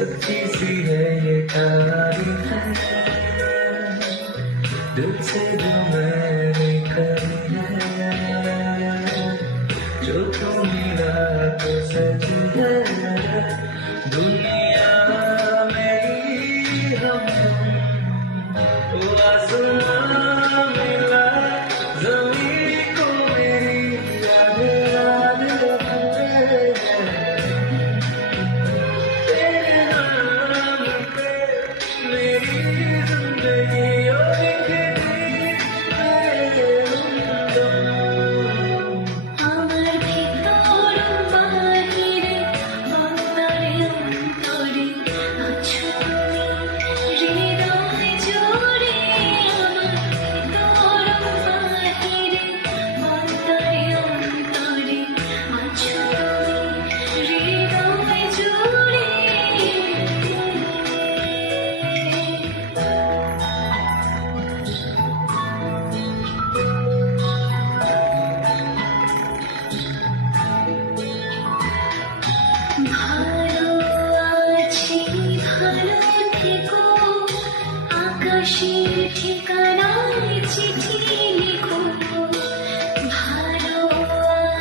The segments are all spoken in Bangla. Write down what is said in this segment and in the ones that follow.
सच्ची सी है ये तारीफ है, दिल से जो मैंने करी है, जो तू मिला तो सच है, दुनिया मेरी वो आसमां मिला, ज़मीं को मेरी याद रखे, तेरे नाम पे मेरी ज़िंदगी लिख दी मेरे उम्र। আমার ভিতর বাহিরে অন্তরে অন্তরে আছো তুমি, হৃদয় জুড়ে আমার ভিতর বাহিরে অন্তরে অন্তরে আছো তুমি, হৃদয় জুড়ে। ভালো আছি ভালো থেকো, আকাশের ঠিকানায় চিঠি লিখো। ভালো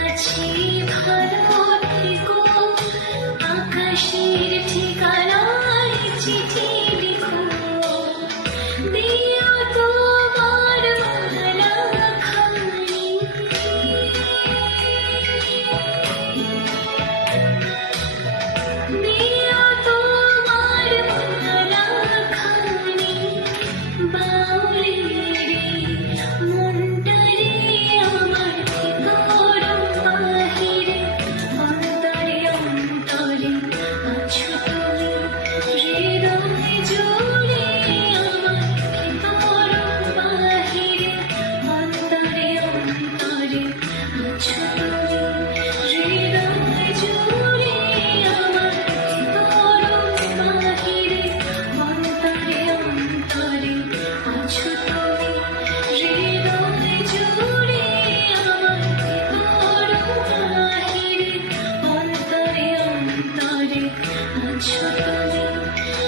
আছি ভালো থেকো, আকাশের ঠিকানায় চিঠি লিখো। দিও তোমার মালা খানি, দিও তোমার মালা খানি, বাউলে রে মনটারে আমার ভিতর বাহিরে অন্তরে অন্তরে আছো তুমি, হৃদয় জুড়ে আমার ভিতর বাহিরে অন্তরে অন্তরে আছো তুমি, হৃদয় জুড়ে আমার ভিতর বাহিরে অন্তরে অন্তরে আছো তুমি, হৃদয় জুড়ে আমার ভিতর বাহিরে অন্তরে অন্তরে আছো তুমি,